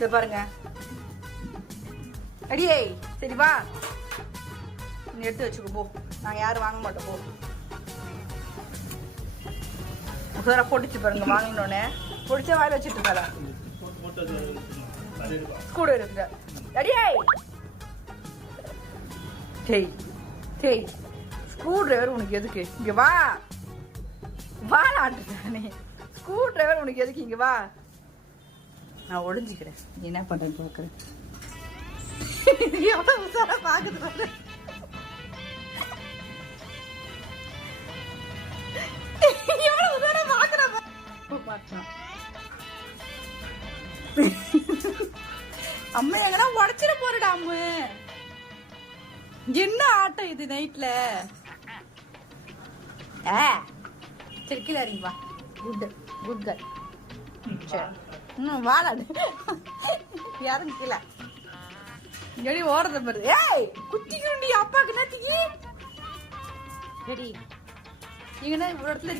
இத பாருங்க. அடியே சரி வா, நீ எடுத்து வச்சுக்கோ போ. நாங்க யாரும் வாங்க மாட்டோம் போ. உசாரா போட்டுச்சு பாருங்க. வாங்கினோடனே பொடிச்ச வாயில் வச்சுட்டு இருக்காளா கூட இருக்கு. அடியே டேய் டேய், ஸ்க்ரூ டிரைவர் உனக்கு எதுக்கு? இங்க வா வா நாட்டுதானே. ஸ்க்ரூ டிரைவர் உனக்கு எதுக்கு? இங்க வா, நான் ஒளிஞ்சிக்கிறேன். நீ என்ன பண்றேன்னு பாக்குறேன். எவ்வளவு உசாரா பாக்குது பாரு. எவ்வளவு உசாரா பாக்குறா. அம்மா எங்கன்னா உடச்சிட போறடா அம்மு. என்ன ஆட்டம் இது நைட்ல? சரி கீழே இறங்கி வா. Good good girl. சரி வாடாடு. யாரும் கீழே எடி ஓடுறத பாரு. ஏய் குத்திக்கிறோண்டி அப்பாக்கு நேத்திக்கு. ரெடி எங்கன்னா ஒரு இடத்துல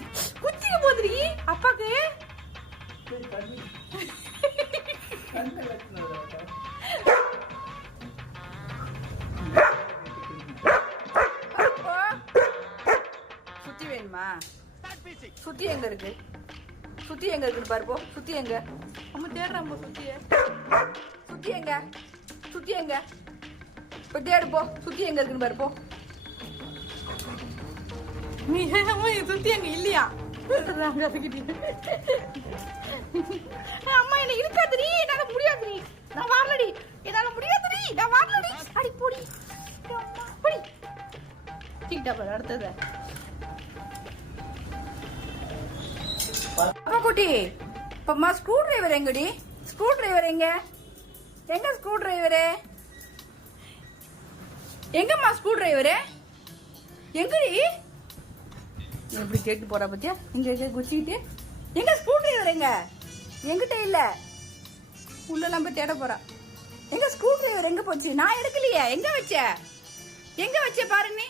குத்திக்க போதுடி அப்பாக்கு. சுத்தி வேணுமா? சுத்தி எங்க இருக்கு? சுத்தி எங்க இருக்குன்னு பாருப்போ. சுத்தி எங்க? அம்மா தேடுறாம்மா சுத்திய. சுத்தி எங்க? சுத்தி எங்க? இப்ப தேடுப்போ. சுத்தி எங்க இருக்குன்னு பாருப்போ. நீ சுத்தி எங்க இல்லையா? அம்மா என்ன இருக்காதுடி, என்னால முடியாதுடி, நான் வரலடி, என்னால முடியாதுடி, நான் வரலடி. அடி போடி போடி. டிக்டா பாரு அடுத்தது. அப்பா குட்டி இப்பமா ஸ்க்ரூ டிரைவர் எங்கடி? ஸ்க்ரூ டிரைவர் எங்க? எங்க ஸ்க்ரூ டிரைவரு? எங்கம்மா ஸ்க்ரூ டிரைவரு? எங்கடி? எப்படி கேட்டு போறா பத்தியா? இங்க குச்சிக்கிட்டு எங்க ஸ்க்ரூ டிரைவர் எங்க? எங்கிட்ட இல்ல. உள்ள நம்ம தேட போறா. எங்க ஸ்க்ரூ டிரைவர் எங்க போச்சு? நான் எடுக்கலையே. எங்க வச்ச? எங்க வச்ச பாரு நீ.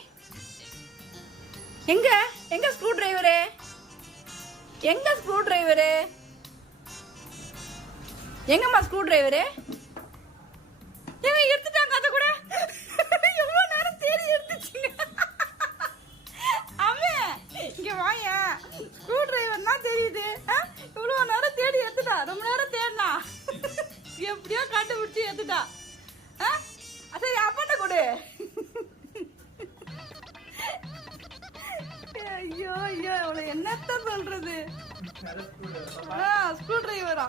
எங்க எங்க ஸ்க்ரூ டிரைவரு? எங்க ஸ்க்ரூ டிரைவரு? எங்கம்மா ஸ்க்ரூ டிரைவரு? ஏங்க எடுத்துட்டாங்க அத கூட. எவ்வளவு நேரம் தேடி எடுத்துச்சுங்க. அம்மே இங்க வாயா. ஸ்க்ரூ டிரைவர் தான் தெரியுது. இவ்வளவு நேரம் தேடி எடுத்துட்டா. ரொம்ப நேரம் தேடினா எப்படியோ கண்டுபிடிச்சு எடுத்துட்டா. சரி அப்பட்ட கொடு. ஐயோ ஐயோ, அவளை என்னத்த சொல்றது? ஸ்க்ரூ டிரைவரா?